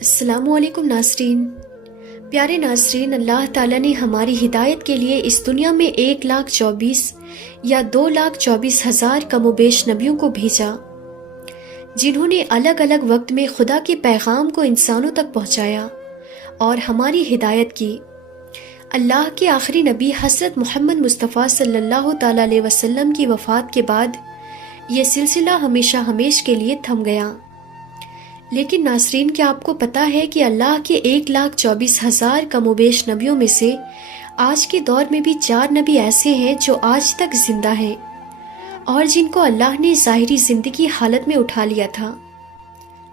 السلام علیکم ناظرین۔ پیارے ناظرین، اللہ تعالیٰ نے ہماری ہدایت کے لیے اس دنیا میں 1,24,000 یا 2,24,000 کم و بیش نبیوں کو بھیجا، جنہوں نے الگ الگ وقت میں خدا کے پیغام کو انسانوں تک پہنچایا اور ہماری ہدایت کی۔ اللہ کے آخری نبی حضرت محمد مصطفیٰ صلی اللہ تعالیٰ علیہ وسلم کی وفات کے بعد یہ سلسلہ ہمیشہ ہمیش کے لیے تھم گیا۔ لیکن ناظرین، کیا آپ کو پتہ ہے کہ اللہ کے 1,24,000 کم و بیش نبیوں میں سے آج کے دور میں بھی 4 نبی ایسے ہیں جو آج تک زندہ ہیں اور جن کو اللہ نے ظاہری زندگی حالت میں اٹھا لیا تھا۔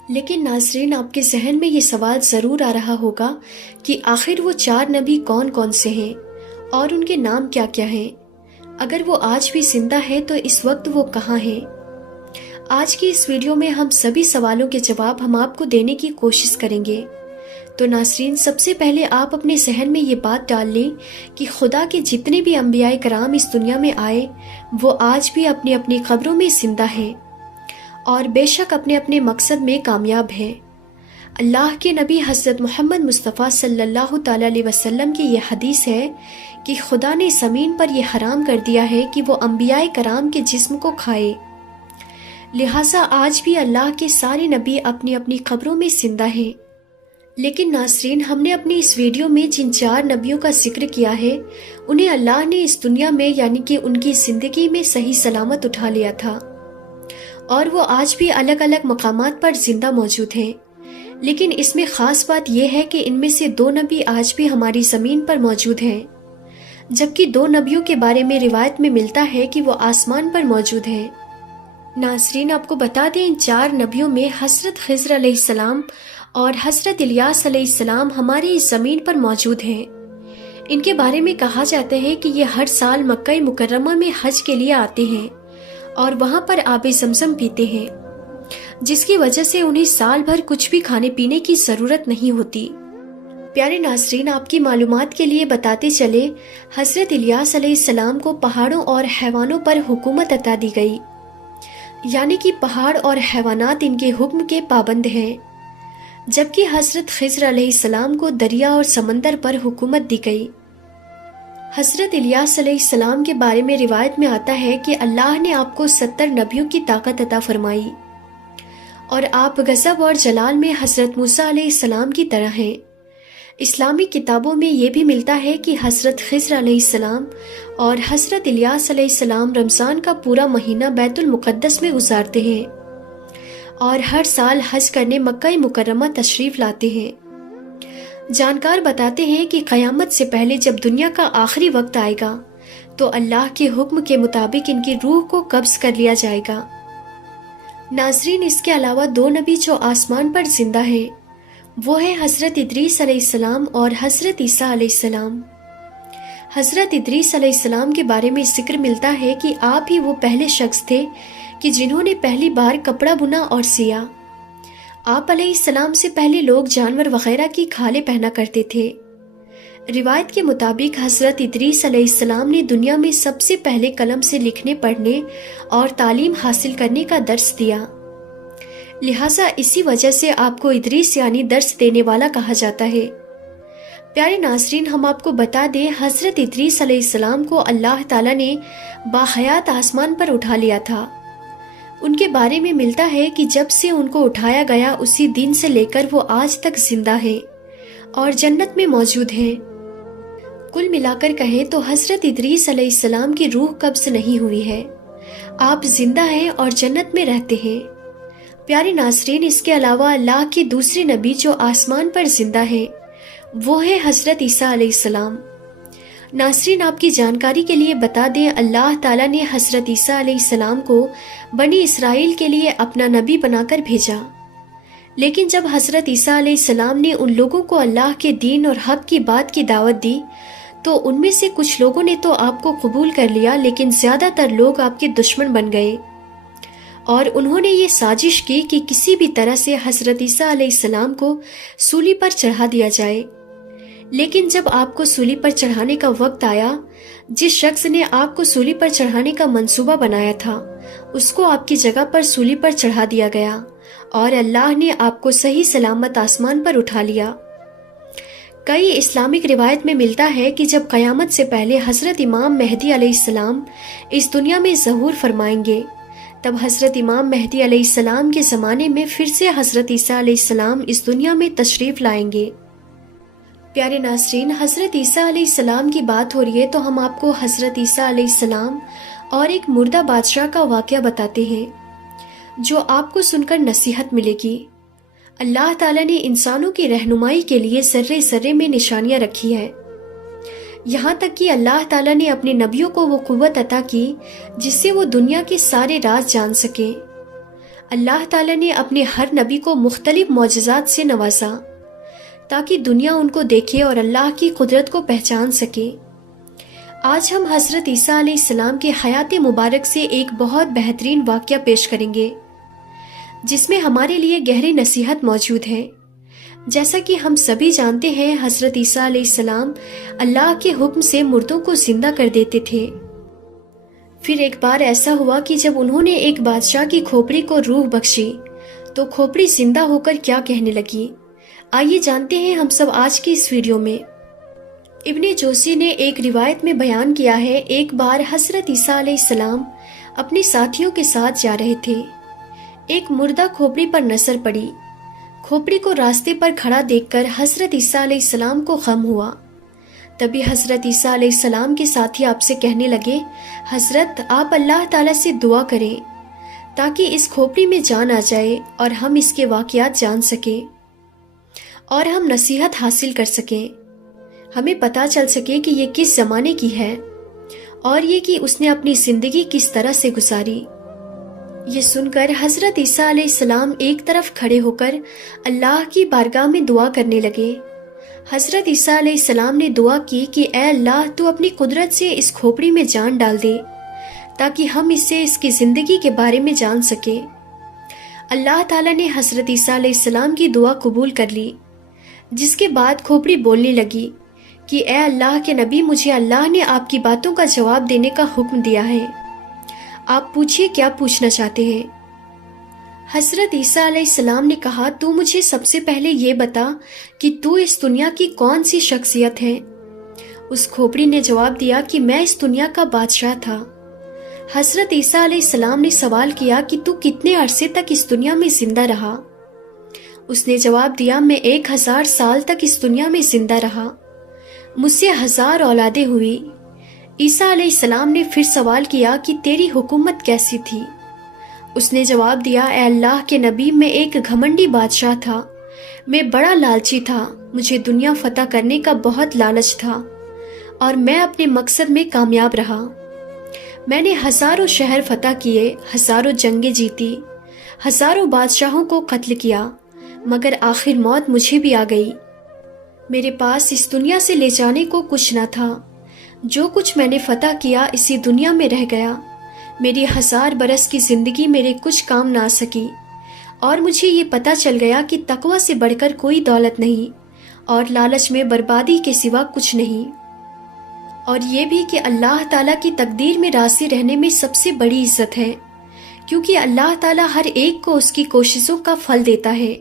لیکن ناظرین، آپ کے ذہن میں یہ سوال ضرور آ رہا ہوگا کہ آخر وہ 4 نبی کون کون سے ہیں اور ان کے نام کیا کیا ہیں؟ اگر وہ آج بھی زندہ ہے تو اس وقت وہ کہاں ہیں؟ آج کی اس ویڈیو میں ہم سبھی سوالوں کے جواب ہم آپ کو دینے کی کوشش کریں گے۔ تو ناظرین، سب سے پہلے آپ اپنے ذہن میں یہ بات ڈال لیں کہ خدا کے جتنے بھی انبیاء کرام اس دنیا میں آئے وہ آج بھی اپنی اپنی قبروں میں زندہ ہیں اور بے شک اپنے اپنے مقصد میں کامیاب ہیں۔ اللہ کے نبی حضرت محمد مصطفیٰ صلی اللہ تعالیٰ علیہ وسلم کی یہ حدیث ہے کہ خدا نے زمین پر یہ حرام کر دیا ہے کہ وہ انبیاء کرام کے جسم کو کھائے، لہٰذا آج بھی اللہ کے سارے نبی اپنی اپنی قبروں میں زندہ ہیں۔ لیکن ناظرین، ہم نے اپنی اس ویڈیو میں جن 4 نبیوں کا ذکر کیا ہے انہیں اللہ نے اس دنیا میں یعنی کہ ان کی زندگی میں صحیح سلامت اٹھا لیا تھا اور وہ آج بھی الگ الگ مقامات پر زندہ موجود ہیں۔ لیکن اس میں خاص بات یہ ہے کہ ان میں سے 2 نبی آج بھی ہماری زمین پر موجود ہیں، جبکہ 2 نبیوں کے بارے میں روایت میں ملتا ہے کہ وہ آسمان پر موجود ہیں۔ ناظرین، آپ کو بتا دیں، ان 4 نبیوں میں حضرت خضر علیہ السلام اور حضرت الیاس علیہ السلام ہماری اس زمین پر موجود ہیں۔ ان کے بارے میں کہا جاتا ہے کہ یہ ہر سال مکہ مکرمہ میں حج کے لیے آتے ہیں اور وہاں پر آب زمزم پیتے ہیں، جس کی وجہ سے انہیں سال بھر کچھ بھی کھانے پینے کی ضرورت نہیں ہوتی۔ پیارے ناظرین، آپ کی معلومات کے لیے بتاتے چلے، حضرت الیاس علیہ السلام کو پہاڑوں اور حیوانوں پر حکومت عطا دی گئی، یعنی کہ پہاڑ اور حیوانات ان کے حکم کے پابند ہیں، جبکہ حضرت خضر علیہ السلام کو دریا اور سمندر پر حکومت دی گئی۔ حضرت الیاس علیہ السلام کے بارے میں روایت میں آتا ہے کہ اللہ نے آپ کو 70 نبیوں کی طاقت عطا فرمائی اور آپ غضب اور جلال میں حضرت موسیٰ علیہ السلام کی طرح ہیں۔ اسلامی کتابوں میں یہ بھی ملتا ہے کہ حضرت خضر علیہ السلام اور حضرت الیاس علیہ السلام رمضان کا پورا مہینہ بیت المقدس میں گزارتے ہیں اور ہر سال حج کرنے مکہ مکرمہ تشریف لاتے ہیں۔ جانکار بتاتے ہیں کہ قیامت سے پہلے جب دنیا کا آخری وقت آئے گا تو اللہ کے حکم کے مطابق ان کی روح کو قبض کر لیا جائے گا۔ ناظرین، اس کے علاوہ 2 نبی جو آسمان پر زندہ ہیں وہ ہے حضرت ادریس علیہ السلام اور حضرت عیسیٰ علیہ السلام۔ حضرت ادریس علیہ السلام کے بارے میں ذکر ملتا ہے کہ آپ ہی وہ پہلے شخص تھے کہ جنہوں نے پہلی بار کپڑا بنا اور سیا۔ آپ علیہ السلام سے پہلے لوگ جانور وغیرہ کی کھالیں پہنا کرتے تھے۔ روایت کے مطابق حضرت ادریس علیہ السلام نے دنیا میں سب سے پہلے قلم سے لکھنے پڑھنے اور تعلیم حاصل کرنے کا درس دیا، لہٰذا اسی وجہ سے آپ کو ادریس یعنی درس دینے والا کہا جاتا ہے۔ پیارے ناظرین، ہم آپ کو بتا دیں، حضرت ادریس علیہ السلام کو اللہ تعالیٰ نے باحیات آسمان پر اٹھا لیا تھا۔ ان کے بارے میں ملتا ہے کہ جب سے ان کو اٹھایا گیا اسی دن سے لے کر وہ آج تک زندہ ہیں اور جنت میں موجود ہیں۔ کل ملا کر کہیں تو حضرت ادریس علیہ السلام کی روح قبض نہیں ہوئی ہے، آپ زندہ ہیں اور جنت میں رہتے ہیں۔ پیارے ناظرین، اس کے علاوہ اللہ کے دوسرے نبی جو آسمان پر زندہ ہیں وہ ہے حضرت عیسیٰ علیہ السلام۔ ناظرین، آپ کی جانکاری کے لیے بتا دیں، اللہ تعالیٰ نے حضرت عیسیٰ علیہ السلام کو بنی اسرائیل کے لیے اپنا نبی بنا کر بھیجا، لیکن جب حضرت عیسیٰ علیہ السلام نے ان لوگوں کو اللہ کے دین اور حق کی بات کی دعوت دی تو ان میں سے کچھ لوگوں نے تو آپ کو قبول کر لیا، لیکن زیادہ تر لوگ آپ کے دشمن بن گئے اور انہوں نے یہ سازش کی کہ کسی بھی طرح سے حضرت عیسیٰ علیہ السلام کو سولی پر چڑھا دیا جائے۔ لیکن جب آپ کو سولی پر چڑھانے کا وقت آیا، جس شخص نے آپ کو سولی پر چڑھانے کا منصوبہ بنایا تھا اس کو آپ کی جگہ پر سولی پر چڑھا دیا گیا اور اللہ نے آپ کو صحیح سلامت آسمان پر اٹھا لیا۔ کئی اسلامک روایت میں ملتا ہے کہ جب قیامت سے پہلے حضرت امام مہدی علیہ السلام اس دنیا میں ظہور فرمائیں گے، تب حضرت امام مہدی علیہ السلام کے زمانے میں پھر سے حضرت عیسیٰ علیہ السلام اس دنیا میں تشریف لائیں گے۔ پیارے ناظرین، حضرت عیسیٰ علیہ السلام کی بات ہو رہی ہے تو ہم آپ کو حضرت عیسیٰ علیہ السلام اور ایک مردہ بادشاہ کا واقعہ بتاتے ہیں جو آپ کو سن کر نصیحت ملے گی۔ اللہ تعالیٰ نے انسانوں کی رہنمائی کے لیے ذرے ذرے میں نشانیاں رکھی ہے، یہاں تک کہ اللہ تعالیٰ نے اپنے نبیوں کو وہ قوت عطا کی جس سے وہ دنیا کے سارے راز جان سکیں۔ اللہ تعالیٰ نے اپنے ہر نبی کو مختلف معجزات سے نوازا تاکہ دنیا ان کو دیکھے اور اللہ کی قدرت کو پہچان سکے۔ آج ہم حضرت عیسیٰ علیہ السلام کے حیات مبارک سے ایک بہت بہترین واقعہ پیش کریں گے جس میں ہمارے لیے گہری نصیحت موجود ہے۔ جیسا کہ ہم سبھی جانتے ہیں، حضرت عیسیٰ علیہ السلام اللہ کے حکم سے مردوں کو زندہ کر دیتے تھے۔ پھر ایک بار ایسا ہوا کہ جب انہوں نے ایک بادشاہ کی کھوپڑی کو روح بخشی تو کھوپڑی زندہ ہو کر کیا کہنے لگی، آئیے جانتے ہیں ہم سب آج کی اس ویڈیو میں۔ ابن جوزی نے ایک روایت میں بیان کیا ہے، ایک بار حضرت عیسیٰ علیہ السلام اپنے ساتھیوں کے ساتھ جا رہے تھے۔ ایک مردہ کھوپڑی پر نظر پڑی۔ کھوپڑی کو راستے پر کھڑا دیکھ کر حضرت عیسیٰ علیہ السلام کو غم ہوا۔ تبھی حضرت عیسیٰ علیہ السلام کے ساتھی آپ سے کہنے لگے، حضرت آپ اللہ تعالیٰ سے دعا کریں تاکہ اس کھوپڑی میں جان آ جائے اور ہم اس کے واقعات جان سکیں اور ہم نصیحت حاصل کر سکیں، ہمیں پتہ چل سکے کہ یہ کس زمانے کی ہے اور یہ کہ اس نے اپنی زندگی کس طرح سے گزاری۔ یہ سن کر حضرت عیسیٰ علیہ السلام ایک طرف کھڑے ہو کر اللہ کی بارگاہ میں دعا کرنے لگے۔ حضرت عیسیٰ علیہ السلام نے دعا کی کہ اے اللہ، تو اپنی قدرت سے اس کھوپڑی میں جان ڈال دے تاکہ ہم اس سے اس کی زندگی کے بارے میں جان سکیں۔ اللہ تعالیٰ نے حضرت عیسیٰ علیہ السلام کی دعا قبول کر لی، جس کے بعد کھوپڑی بولنے لگی کہ اے اللہ کے نبی، مجھے اللہ نے آپ کی باتوں کا جواب دینے کا حکم دیا ہے، آپ پوچھیے کیا پوچھنا چاہتے ہیں۔ حضرت عیسیٰ علیہ السلام نے کہا، تو مجھے سب سے پہلے یہ بتا کہ تو اس دنیا کی کون سی شخصیت ہے؟ اس کھوپڑی نے جواب دیا کہ میں اس دنیا کا بادشاہ تھا۔ حضرت عیسیٰ علیہ السلام نے سوال کیا کہ تو کتنے عرصے تک اس دنیا میں زندہ رہا؟ اس نے جواب دیا، میں 1000 سال تک اس دنیا میں زندہ رہا، مجھ سے 1000 اولادیں ہوئی۔ عیسیٰ علیہ السلام نے پھر سوال کیا کہ تیری حکومت کیسی تھی؟ اس نے جواب دیا، اے اللہ کے نبی، میں ایک گھمنڈی بادشاہ تھا، میں بڑا لالچی تھا، مجھے دنیا فتح کرنے کا بہت لالچ تھا اور میں اپنے مقصد میں کامیاب رہا۔ میں نے 1000 شہر فتح کیے، 1000 جنگیں جیتی، 1000 بادشاہوں کو قتل کیا، مگر آخر موت مجھے بھی آ گئی۔ میرے پاس اس دنیا سے لے جانے کو کچھ نہ تھا، جو کچھ میں نے فتح کیا اسی دنیا میں رہ گیا۔ میری 1000 برس کی زندگی میرے کچھ کام نہ سکی، اور مجھے یہ پتہ چل گیا کہ تقوی سے بڑھ کر کوئی دولت نہیں اور لالچ میں بربادی کے سوا کچھ نہیں، اور یہ بھی کہ اللہ تعالیٰ کی تقدیر میں راضی رہنے میں سب سے بڑی عزت ہے، کیونکہ اللہ تعالیٰ ہر ایک کو اس کی کوششوں کا پھل دیتا ہے،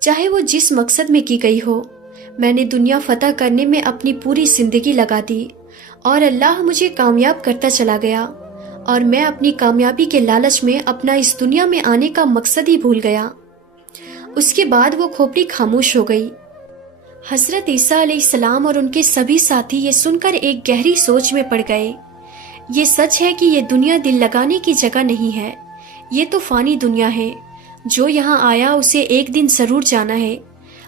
چاہے وہ جس مقصد میں کی گئی ہو۔ میں نے دنیا فتح کرنے میں اپنی پوری زندگی لگا دی اور اللہ مجھے کامیاب کرتا چلا گیا، اور میں اپنی کامیابی کے لالچ میں اپنا اس دنیا میں آنے کا مقصد ہی بھول گیا۔ اس کے بعد وہ کھوپڑی خاموش ہو گئی۔ حضرت عیسیٰ علیہ السلام اور ان کے سبھی ساتھی یہ سن کر ایک گہری سوچ میں پڑ گئے۔ یہ سچ ہے کہ یہ دنیا دل لگانے کی جگہ نہیں ہے، یہ تو فانی دنیا ہے، جو یہاں آیا اسے ایک دن ضرور جانا ہے،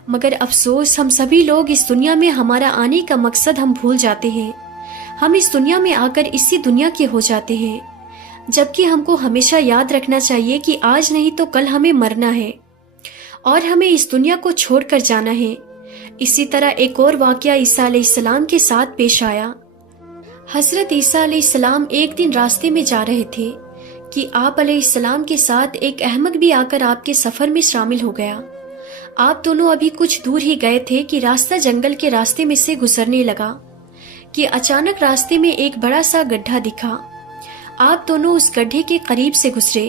مگر افسوس ہم سبھی لوگ اس دنیا میں ہمارا آنے کا مقصد ہم بھول جاتے ہیں۔ ہم اس دنیا میں آ کر اسی دنیا کے ہو جاتے ہیں، جبکہ ہم کو ہمیشہ یاد رکھنا چاہیے کہ آج نہیں تو کل ہمیں مرنا ہے اور ہمیں اس دنیا کو چھوڑ کر جانا ہے۔ اسی طرح ایک اور واقعہ عیسیٰ علیہ السلام کے ساتھ پیش آیا۔ حضرت عیسیٰ علیہ السلام ایک دن راستے میں جا رہے تھے کہ آپ علیہ السلام کے ساتھ ایک احمق بھی آ کر آپ کے سفر میں شامل ہو گیا۔ آپ دونوں ابھی کچھ دور ہی گئے تھے کہ راستہ جنگل کے راستے میں سے گزرنے لگا کہ اچانک راستے میں ایک بڑا سا گڈھا دکھا۔ آپ دونوں اس گڈھے کے قریب سے گزرے